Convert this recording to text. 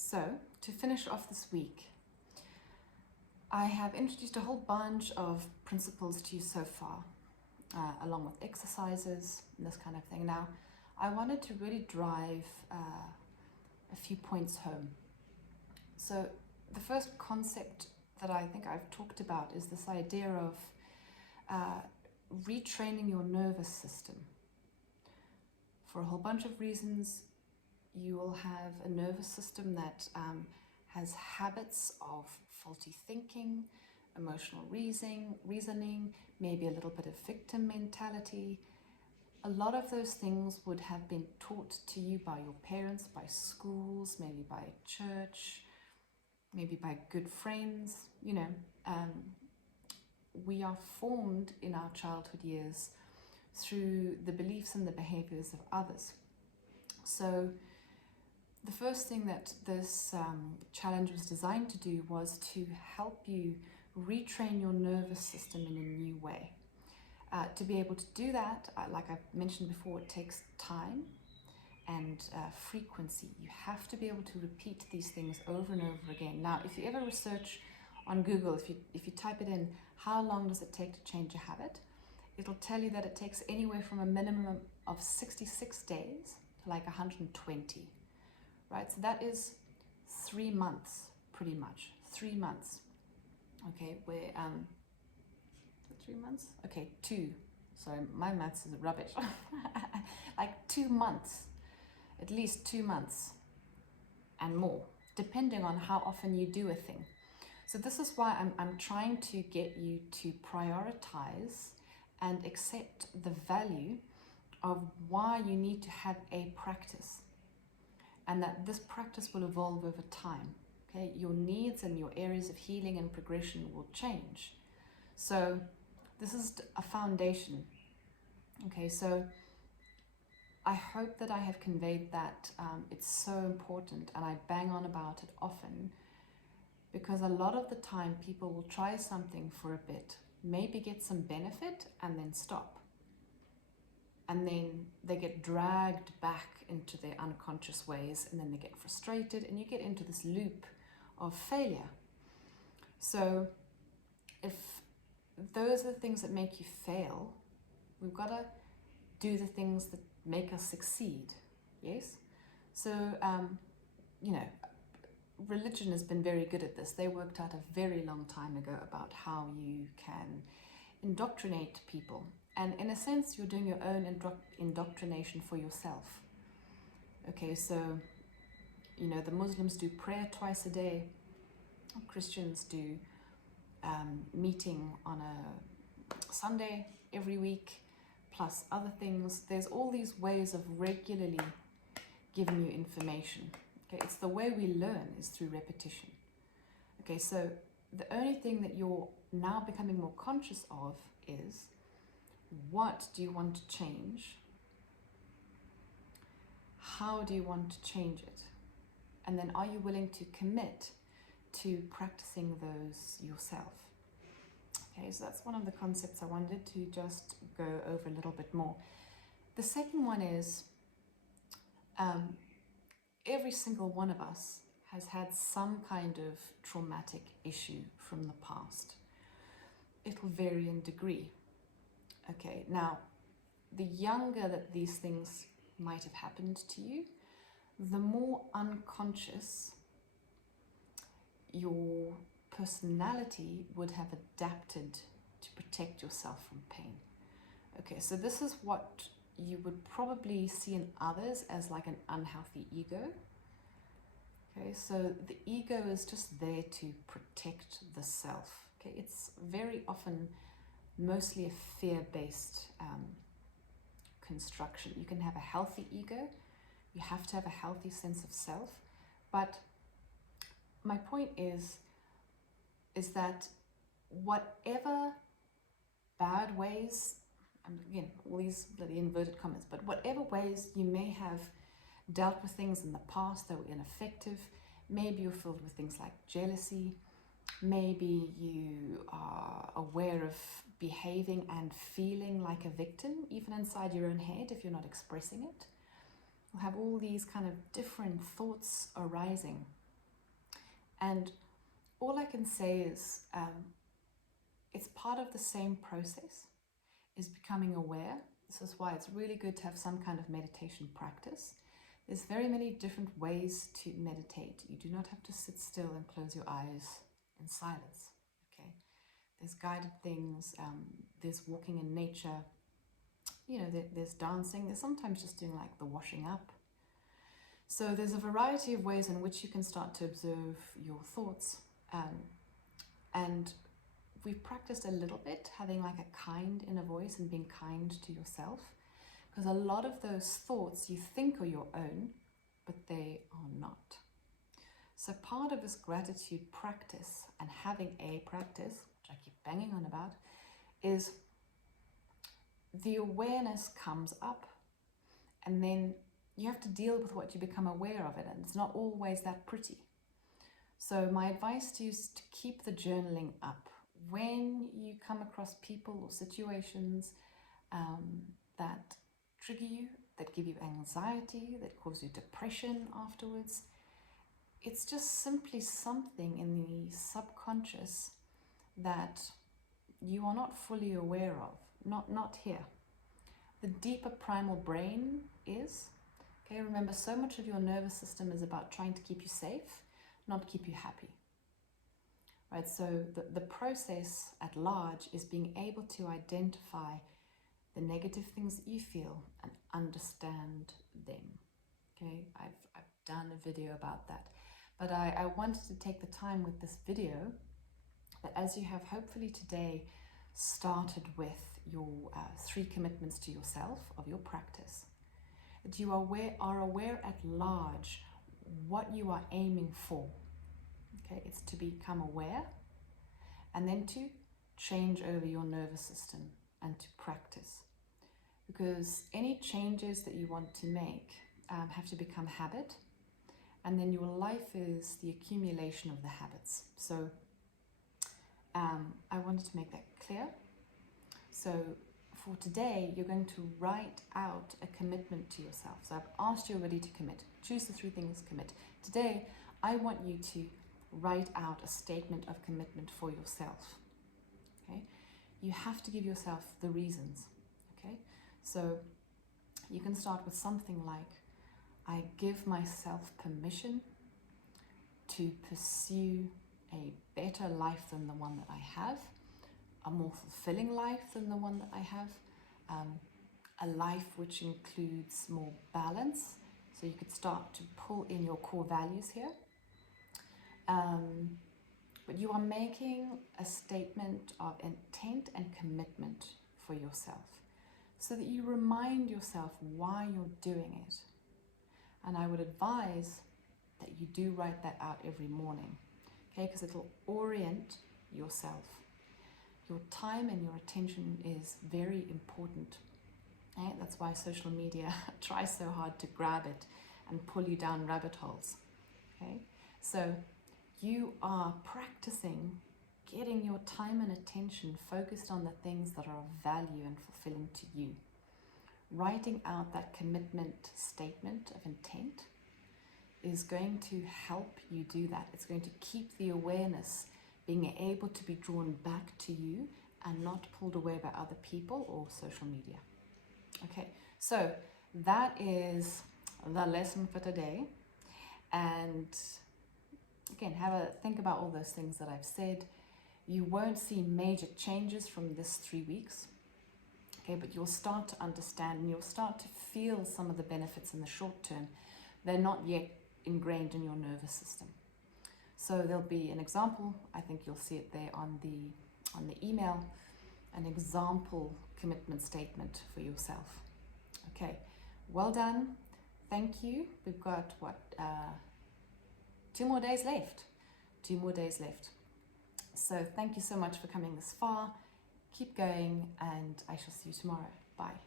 So, to finish off this week, I have introduced a whole bunch of principles to you so far, along with exercises and this kind of thing. Now, I wanted to really drive a few points home. So, the first concept that I think I've talked about is this idea of retraining your nervous system. For a whole bunch of reasons, you will have a nervous system that has habits of faulty thinking, emotional reasoning, maybe a little bit of victim mentality. A lot of those things would have been taught to you by your parents, by schools, maybe by church, maybe by good friends. We are formed in our childhood years through the beliefs and the behaviors of others. So the first thing that this challenge was designed to do was to help you retrain your nervous system in a new way. To be able to do that, like I mentioned before, it takes time and frequency. You have to be able to repeat these things over and over again. Now, if you ever research on Google, if you type it in, how long does it take to change a habit? It'll tell you that it takes anywhere from a minimum of 66 days to like 120. Right, so that is 3 months, pretty much. 3 months. Okay, where 3 months? Okay, 2. Sorry, my maths is rubbish. Like 2 months, at least 2 months and more, depending on how often you do a thing. So this is why I'm trying to get you to prioritize and accept the value of why you need to have a practice, and that this practice will evolve over time. Okay, your needs and your areas of healing and progression will change. So this is a foundation. Okay, so I hope that I have conveyed that it's so important, and I bang on about it often, because a lot of the time people will try something for a bit, maybe get some benefit, and then stop. And then they get dragged back into their unconscious ways, and then they get frustrated, and you get into this loop of failure. So if those are the things that make you fail, we've got to do the things that make us succeed. Yes? So, religion has been very good at this. They worked out a very long time ago about how you can indoctrinate people. And in a sense, you're doing your own indoctrination for yourself. Okay, so, the Muslims do prayer twice a day. Christians do meeting on a Sunday every week, plus other things. There's all these ways of regularly giving you information. Okay, it's the way we learn is through repetition. Okay, so the only thing that you're now becoming more conscious of is, what do you want to change? How do you want to change it? And then are you willing to commit to practicing those yourself? Okay, so that's one of the concepts I wanted to just go over a little bit more. The second one is, every single one of us has had some kind of traumatic issue from the past. It'll vary in degree. Okay, now, the younger that these things might have happened to you, the more unconscious your personality would have adapted to protect yourself from pain. Okay, so this is what you would probably see in others as like an unhealthy ego. Okay, so the ego is just there to protect the self. Okay, it's very often mostly a fear-based construction. You can have a healthy ego, you have to have a healthy sense of self, but my point is that whatever bad ways, and again, all these bloody inverted commas, but whatever ways you may have dealt with things in the past that were ineffective, maybe you're filled with things like jealousy, maybe you are aware of behaving and feeling like a victim, even inside your own head if you're not expressing it. You'll have all these kind of different thoughts arising. And all I can say is it's part of the same process, is becoming aware. This is why it's really good to have some kind of meditation practice. There's very many different ways to meditate. You do not have to sit still and close your eyes in silence. Okay, there's guided things, there's walking in nature, you know, there's dancing, there's sometimes just doing like the washing up. So there's a variety of ways in which you can start to observe your thoughts. And we've practiced a little bit having like a kind inner voice and being kind to yourself, because a lot of those thoughts you think are your own, but they are not. So part of this gratitude practice, and having a practice, which I keep banging on about, is the awareness comes up, and then you have to deal with what you become aware of it, and it's not always that pretty. So my advice to you is to keep the journaling up. When you come across people or situations that trigger you, that give you anxiety, that cause you depression afterwards, it's just simply something in the subconscious that you are not fully aware of, not here. The deeper primal brain is, okay, remember, so much of your nervous system is about trying to keep you safe, not keep you happy. Right, so the process at large is being able to identify the negative things that you feel and understand them. Okay, I've done a video about that, but I wanted to take the time with this video that, as you have hopefully today started with your 3 commitments to yourself of your practice, that you are aware at large what you are aiming for. Okay, it's to become aware and then to change over your nervous system and to practice. Because any changes that you want to make have to become habit, and then your life is the accumulation of the habits. So I wanted to make that clear. So for today, you're going to write out a commitment to yourself. So I've asked you already to commit. Choose the 3 things, commit. Today, I want you to write out a statement of commitment for yourself. Okay, you have to give yourself the reasons. Okay, so you can start with something like, I give myself permission to pursue a better life than the one that I have, a more fulfilling life than the one that I have, a life which includes more balance. So you could start to pull in your core values here. But you are making a statement of intent and commitment for yourself, so that you remind yourself why you're doing it. And I would advise that you do write that out every morning, okay? Because it'll orient yourself. Your time and your attention is very important. Okay? That's why social media tries so hard to grab it and pull you down rabbit holes. Okay? So you are practicing getting your time and attention focused on the things that are of value and fulfilling to you. Writing out that commitment statement of intent is going to help you do that. It's going to keep the awareness being able to be drawn back to you and not pulled away by other people or social media. Okay, so that is the lesson for today. And again, have a think about all those things that I've said. You won't see major changes from this 3 weeks. Okay, but you'll start to understand and you'll start to feel some of the benefits in the short term. They're not yet ingrained in your nervous system. So there'll be an example. I think you'll see it there on the email, an example commitment statement for yourself. Okay, well done. Thank you. We've got 2 more days left. 2 more days left. So thank you so much for coming this far. Keep going, and I shall see you tomorrow. Bye.